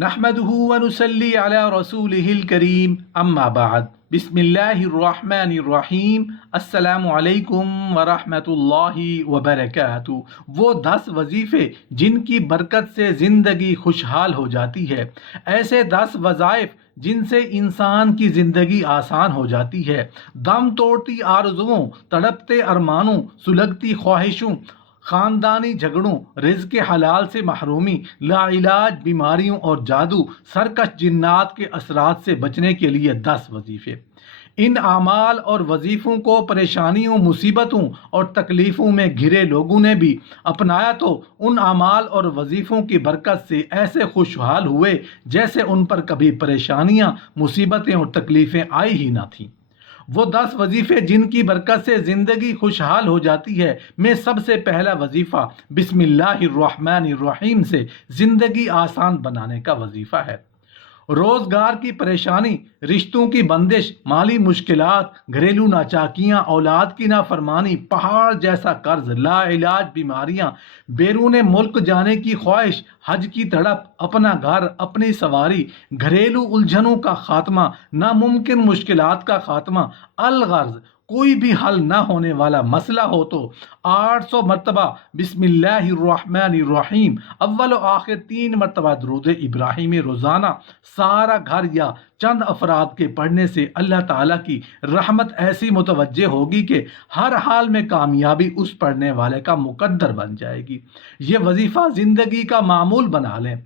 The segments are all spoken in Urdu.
نحمده ونصلي على رسوله الكريم اما بعد بسم اللہ الرحمن الرحیم السلام علیکم ورحمۃ اللہ وبرکاتہ۔ وہ 10 وظیفے جن کی برکت سے زندگی خوشحال ہو جاتی ہے، ایسے 10 وظائف جن سے انسان کی زندگی آسان ہو جاتی ہے، دم توڑتی آرزوؤں، تڑپتے ارمانوں، سلگتی خواہشوں، خاندانی جھگڑوں، رزق حلال سے محرومی، لا علاج بیماریوں اور جادو، سرکش جنات کے اثرات سے بچنے کے لیے 10 وظیفے۔ ان اعمال اور وظیفوں کو پریشانیوں، مصیبتوں اور تکلیفوں میں گھرے لوگوں نے بھی اپنایا تو ان اعمال اور وظیفوں کی برکت سے ایسے خوشحال ہوئے جیسے ان پر کبھی پریشانیاں، مصیبتیں اور تکلیفیں آئی ہی نہ تھیں۔ وہ 10 وظیفے جن کی برکت سے زندگی خوشحال ہو جاتی ہے میں سب سے پہلا وظیفہ بسم اللہ الرحمن الرحیم سے زندگی آسان بنانے کا وظیفہ ہے۔ روزگار کی پریشانی، رشتوں کی بندش، مالی مشکلات، گھریلو ناچاکیاں، اولاد کی نافرمانی، پہاڑ جیسا قرض، لا علاج بیماریاں، بیرون ملک جانے کی خواہش، حج کی تڑپ، اپنا گھر، اپنی سواری، گھریلو الجھنوں کا خاتمہ، ناممکن مشکلات کا خاتمہ، الغرض کوئی بھی حل نہ ہونے والا مسئلہ ہو تو 800 مرتبہ بسم اللہ الرحمن الرحیم اول و آخر 3 مرتبہ درود ابراہیمی روزانہ سارا گھر یا چند افراد کے پڑھنے سے اللہ تعالیٰ کی رحمت ایسی متوجہ ہوگی کہ ہر حال میں کامیابی اس پڑھنے والے کا مقدر بن جائے گی۔ یہ وظیفہ زندگی کا معمول بنا لیں۔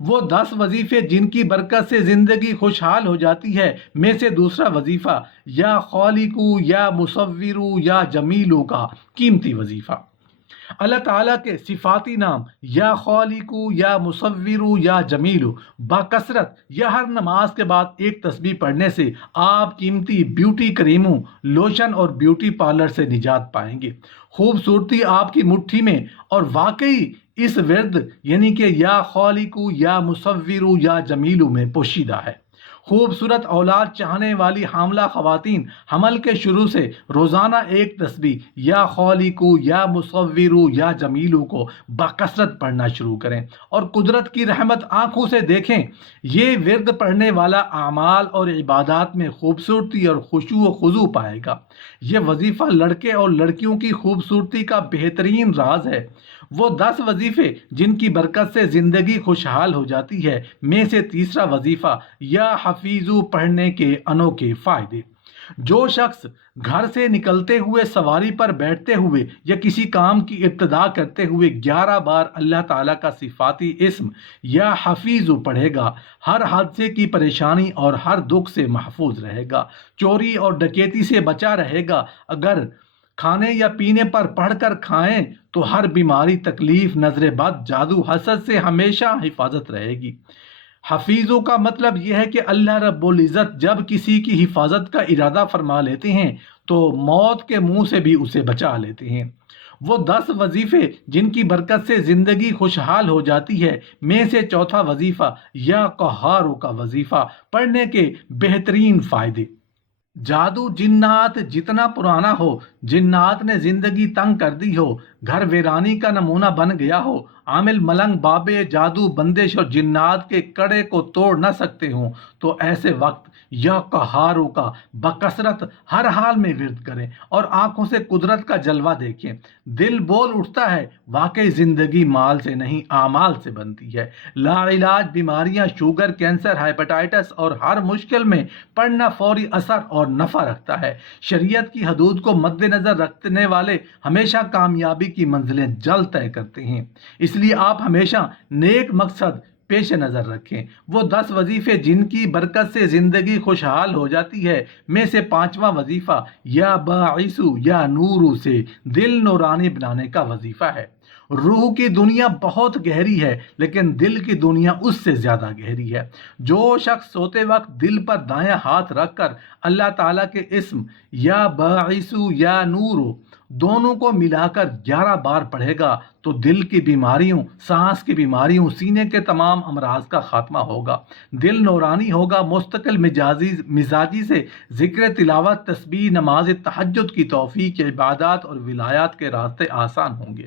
وہ 10 وظیفے جن کی برکت سے زندگی خوشحال ہو جاتی ہے میں سے دوسرا وظیفہ یا خالقو یا مصورو یا جمیلو کا قیمتی وظیفہ۔ اللہ تعالیٰ کے صفاتی نام یا خالقو یا مصورو یا جمیلو باکثرت یا ہر نماز کے بعد ایک تسبیح پڑھنے سے آپ قیمتی بیوٹی کریموں، لوشن اور بیوٹی پارلر سے نجات پائیں گے۔ خوبصورتی آپ کی مٹھی میں، اور واقعی اس ورد یعنی کہ یا خالقو یا مصورو یا جمیلو میں پوشیدہ ہے۔ خوبصورت اولاد چاہنے والی حاملہ خواتین حمل کے شروع سے روزانہ ایک تسبیح یا خالقو یا مصورو یا جمیلو کو بکثرت پڑھنا شروع کریں اور قدرت کی رحمت آنکھوں سے دیکھیں۔ یہ ورد پڑھنے والا اعمال اور عبادات میں خوبصورتی اور خشوع و خضوع پائے گا۔ یہ وظیفہ لڑکے اور لڑکیوں کی خوبصورتی کا بہترین راز ہے۔ وہ 10 وظیفے جن کی برکت سے زندگی خوشحال ہو جاتی ہے میں سے تیسرا وظیفہ یا حفیظو پڑھنے کے انوکھے فائدے۔ جو شخص گھر سے نکلتے ہوئے، سواری پر بیٹھتے ہوئے یا کسی کام کی ابتدا کرتے ہوئے 11 بار اللہ تعالیٰ کا صفاتی اسم یا حفیظو پڑھے گا، ہر حادثے کی پریشانی اور ہر دکھ سے محفوظ رہے گا، چوری اور ڈکیتی سے بچا رہے گا۔ اگر کھانے یا پینے پر پڑھ کر کھائیں تو ہر بیماری، تکلیف، نظر بد، جادو، حسد سے ہمیشہ حفاظت رہے گی۔ حفیظوں کا مطلب یہ ہے کہ اللہ رب العزت جب کسی کی حفاظت کا ارادہ فرما لیتے ہیں تو موت کے منہ سے بھی اسے بچا لیتے ہیں۔ وہ 10 وظیفے جن کی برکت سے زندگی خوشحال ہو جاتی ہے میں سے چوتھا وظیفہ یا قہارو کا وظیفہ پڑھنے کے بہترین فائدے۔ جادو جنات جتنا پرانا ہو، جنات نے زندگی تنگ کر دی ہو، گھر ویرانی کا نمونہ بن گیا ہو، عامل ملنگ بابے، جادو، بندش اور جنات کے کڑے کو توڑ نہ سکتے ہوں تو ایسے وقت یا قہارو کا بکثرت ہر حال میں ورد کریں اور آنکھوں سے قدرت کا جلوہ دیکھیں۔ دل بول اٹھتا ہے واقعی زندگی مال سے نہیں اعمال سے بنتی ہے۔ لا علاج بیماریاں، شوگر، کینسر، ہیپاٹائٹس اور ہر مشکل میں پڑھنا فوری اثر اور نفع رکھتا ہے۔ شریعت کی حدود کو مد نظر رکھنے والے ہمیشہ کامیابی کی منزلیں جلد طے کرتے ہیں، اس لیے آپ ہمیشہ نیک مقصد پیش نظر رکھیں۔ وہ 10 وظیفے جن کی برکت سے زندگی خوشحال ہو جاتی ہے میں سے پانچواں وظیفہ یا باعثو یا نورو سے دل نورانی بنانے کا وظیفہ ہے۔ روح کی دنیا بہت گہری ہے لیکن دل کی دنیا اس سے زیادہ گہری ہے۔ جو شخص سوتے وقت دل پر دائیں ہاتھ رکھ کر اللہ تعالیٰ کے اسم یا باعثو یا نورو دونوں کو ملا کر 11 بار پڑھے گا تو دل کی بیماریوں، سانس کی بیماریوں، سینے کے تمام امراض کا خاتمہ ہوگا، دل نورانی ہوگا، مستقل مزاجی سے ذکر، تلاوت، تسبیح، نماز تہجد کی توفیق، عبادات اور ولایات کے راستے آسان ہوں گے۔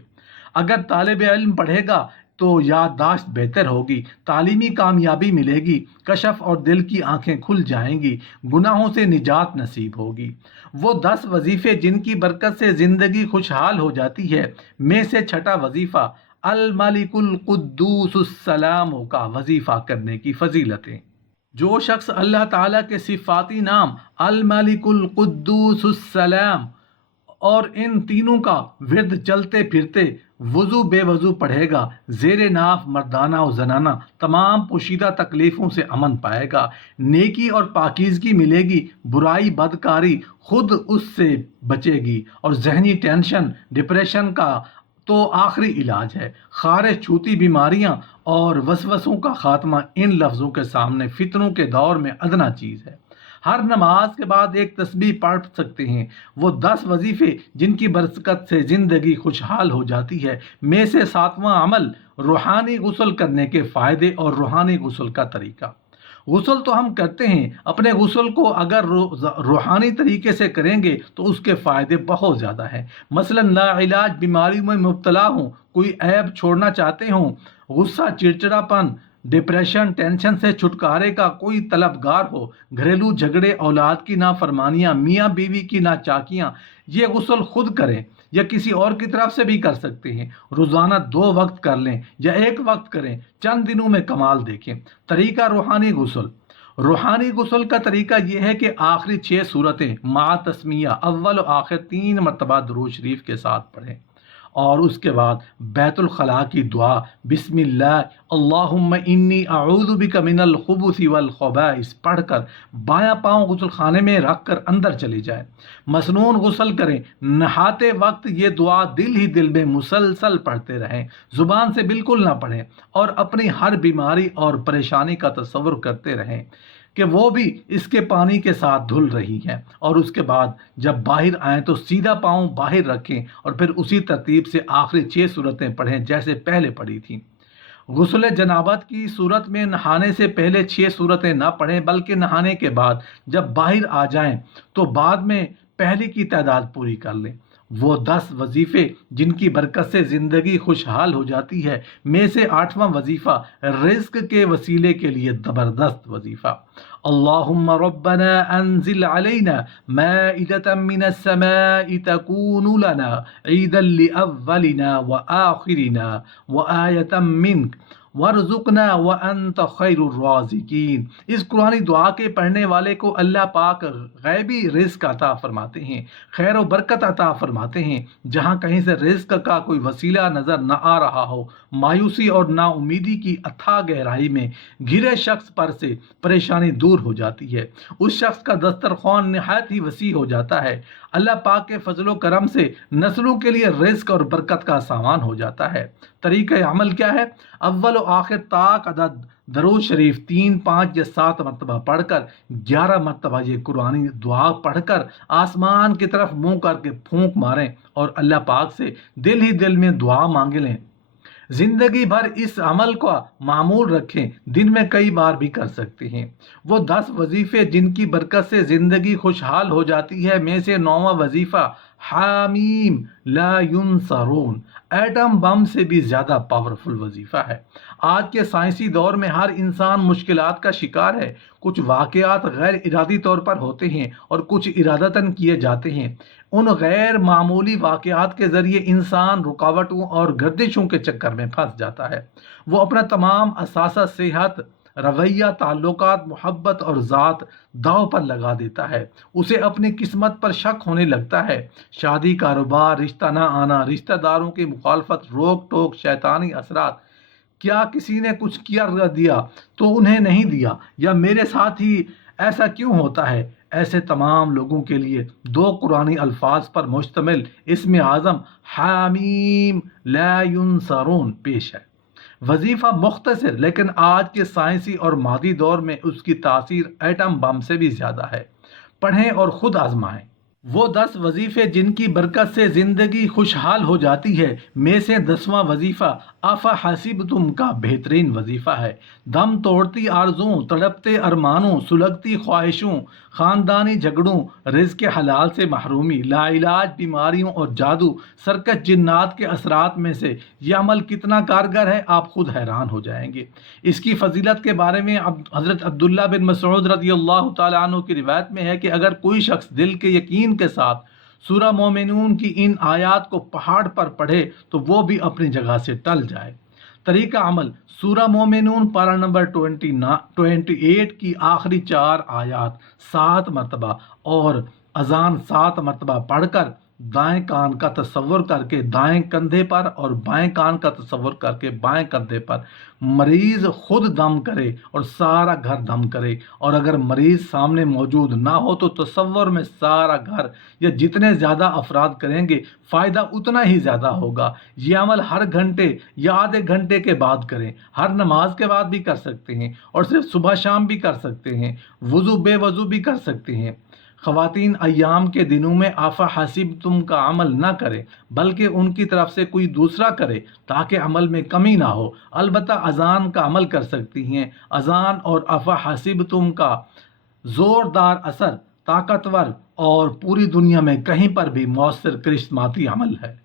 اگر طالب علم پڑھے گا تو یادداشت بہتر ہوگی، تعلیمی کامیابی ملے گی، کشف اور دل کی آنکھیں کھل جائیں گی، گناہوں سے نجات نصیب ہوگی۔ وہ 10 وظیفے جن کی برکت سے زندگی خوشحال ہو جاتی ہے، میں سے چھٹا وظیفہ الملک القدوس السلام کا وظیفہ کرنے کی فضیلتیں۔ جو شخص اللہ تعالیٰ کے صفاتی نام الملک القدوس السلام اور ان تینوں کا ورد چلتے پھرتے وضو بے وضو پڑھے گا، زیر ناف مردانہ و زنانہ تمام پوشیدہ تکلیفوں سے امن پائے گا، نیکی اور پاکیزگی ملے گی، برائی بدکاری خود اس سے بچے گی، اور ذہنی ٹینشن ڈپریشن کا تو آخری علاج ہے۔ خارش چھوتی بیماریاں اور وسوسوں کا خاتمہ ان لفظوں کے سامنے فتنوں کے دور میں ادنا چیز ہے۔ ہر نماز کے بعد ایک تسبیح پڑھ سکتے ہیں۔ وہ 10 وظیفے جن کی برکت سے زندگی خوشحال ہو جاتی ہے، میں سے 7واں عمل روحانی غسل کرنے کے فائدے اور روحانی غسل کا طریقہ۔ غسل تو ہم کرتے ہیں، اپنے غسل کو اگر روحانی طریقے سے کریں گے تو اس کے فائدے بہت زیادہ ہیں۔ مثلا لا علاج بیماری میں مبتلا ہوں، کوئی عیب چھوڑنا چاہتے ہوں، غصہ چڑچڑاپن ڈپریشن ٹینشن سے چھٹکارے کا کوئی طلبگار ہو، گھریلو جھگڑے اولاد کی نافرمانیاں میاں بیوی کی ناچاکیاں، یہ غسل خود کریں یا کسی اور کی طرف سے بھی کر سکتے ہیں۔ روزانہ 2 وقت کر لیں یا 1 وقت کریں، چند دنوں میں کمال دیکھیں۔ طریقہ روحانی غسل۔ روحانی غسل کا طریقہ یہ ہے کہ آخری 6 صورتیں مع تسمیہ اول و آخر 3 مرتبہ درود شریف کے ساتھ پڑھیں، اور اس کے بعد بیت الخلاء کی دعا بسم اللہ اللہم انی اعوذ بک من الخبث والخبائث پڑھ کر بایاں پاؤں غسل خانے میں رکھ کر اندر چلی جائیں۔ مسنون غسل کریں، نہاتے وقت یہ دعا دل ہی دل میں مسلسل پڑھتے رہیں، زبان سے بالکل نہ پڑھیں، اور اپنی ہر بیماری اور پریشانی کا تصور کرتے رہیں کہ وہ بھی اس کے پانی کے ساتھ دھل رہی ہیں، اور اس کے بعد جب باہر آئیں تو سیدھا پاؤں باہر رکھیں اور پھر اسی ترتیب سے آخری 6 صورتیں پڑھیں جیسے پہلے پڑھی تھیں۔ غسل جنابت کی صورت میں نہانے سے پہلے 6 صورتیں نہ پڑھیں، بلکہ نہانے کے بعد جب باہر آ جائیں تو بعد میں پہلی کی تعداد پوری کر لیں۔ وہ 10 وظیفے جن کی برکت سے زندگی خوشحال ہو جاتی ہے، میں سے 8واں وظیفہ رزق کے وسیلے کے لیے زبردست وظیفہ۔ اللہم ربنا انزل علینا مائدۃ من السماء تکون لنا عیدا لأولنا وآخرنا وآیۃ منک وارزقنا وانت خیر الرازقین۔ اس قرآنی دعا کے پڑھنے والے کو اللہ پاک غیبی رزق عطا فرماتے ہیں، خیر و برکت عطا فرماتے ہیں۔ جہاں کہیں سے رزق کا کوئی وسیلہ نظر نہ آ رہا ہو، مایوسی اور نا امیدی کی اتھاہ گہرائی میں گھرے شخص پر سے پریشانی دور ہو جاتی ہے، اس شخص کا دسترخوان نہایت ہی وسیع ہو جاتا ہے۔ اللہ پاک کے فضل و کرم سے نسلوں کے لیے رزق اور برکت کا سامان ہو جاتا ہے۔ طریقہ عمل کیا ہے؟ اول و آخر طاق عدد درود شریف 3، 5 یا 7 مرتبہ پڑھ کر 11 مرتبہ یہ قرآنی دعا پڑھ کر آسمان کی طرف منہ کر کے پھونک ماریں اور اللہ پاک سے دل ہی دل میں دعا مانگ لیں۔ زندگی بھر اس عمل کا معمول رکھیں، دن میں کئی بار بھی کر سکتے ہیں۔ وہ 10 وظیفے جن کی برکت سے زندگی خوشحال ہو جاتی ہے، میں سے 9واں وظیفہ حامیم لا ینصرون، ایٹم بم سے بھی زیادہ پاورفل وظیفہ ہے۔ آج کے سائنسی دور میں ہر انسان مشکلات کا شکار ہے۔ کچھ واقعات غیر ارادی طور پر ہوتے ہیں اور کچھ ارادتاً کیے جاتے ہیں۔ ان غیر معمولی واقعات کے ذریعے انسان رکاوٹوں اور گردشوں کے چکر میں پھنس جاتا ہے۔ وہ اپنا تمام اثاثہ صحت، رویہ، تعلقات، محبت اور ذات داؤ پر لگا دیتا ہے۔ اسے اپنی قسمت پر شک ہونے لگتا ہے۔ شادی، کاروبار، رشتہ نہ آنا، رشتہ داروں کی مخالفت، روک ٹوک، شیطانی اثرات، کیا کسی نے کچھ کیا دیا تو انہیں نہیں دیا، یا میرے ساتھ ہی ایسا کیوں ہوتا ہے؟ ایسے تمام لوگوں کے لیے 2 قرآنی الفاظ پر مشتمل اسم اعظم حامیم لا ینصرون پیش ہے۔ وظیفہ مختصر، لیکن آج کے سائنسی اور مادی دور میں اس کی تاثیر ایٹم بم سے بھی زیادہ ہے۔ پڑھیں اور خود آزمائیں۔ وہ 10 وظیفے جن کی برکت سے زندگی خوشحال ہو جاتی ہے میں سے 10واں وظیفہ آفا حسیبتم کا بہترین وظیفہ ہے۔ دم توڑتی آرزوؤں، تڑپتے ارمانوں، سلگتی خواہشوں، خاندانی جھگڑوں، رزق حلال سے محرومی، لا علاج بیماریوں اور جادو، سرکش جنات کے اثرات میں سے یہ عمل کتنا کارگر ہے آپ خود حیران ہو جائیں گے۔ اس کی فضیلت کے بارے میں حضرت عبداللہ بن مسعود رضی اللہ تعالیٰ عنہ کی روایت میں ہے کہ اگر کوئی شخص دل کے یقین کے ساتھ سورہ مومنون کی ان آیات کو پہاڑ پر پڑھے تو وہ بھی اپنی جگہ سے ٹل جائے۔ طریقہ عمل: سورہ مومنون پارہ نمبر 28 کی آخری 4 آیات 7 مرتبہ اور اذان 7 مرتبہ پڑھ کر دائیں کان کا تصور کر کے دائیں کندھے پر اور بائیں کان کا تصور کر کے بائیں کندھے پر مریض خود دم کرے اور سارا گھر دم کرے، اور اگر مریض سامنے موجود نہ ہو تو تصور میں سارا گھر یا جتنے زیادہ افراد کریں گے فائدہ اتنا ہی زیادہ ہوگا۔ یہ عمل ہر گھنٹے یا آدھے گھنٹے کے بعد کریں، ہر نماز کے بعد بھی کر سکتے ہیں اور صرف صبح شام بھی کر سکتے ہیں، وضو بے وضو بھی کر سکتے ہیں۔ خواتین ایام کے دنوں میں آفا حسیبتم کا عمل نہ کرے بلکہ ان کی طرف سے کوئی دوسرا کرے تاکہ عمل میں کمی نہ ہو۔ البتہ اذان کا عمل کر سکتی ہیں۔ اذان اور آفا حسیبتم کا زوردار اثر طاقتور اور پوری دنیا میں کہیں پر بھی مؤثر کرشماتی عمل ہے۔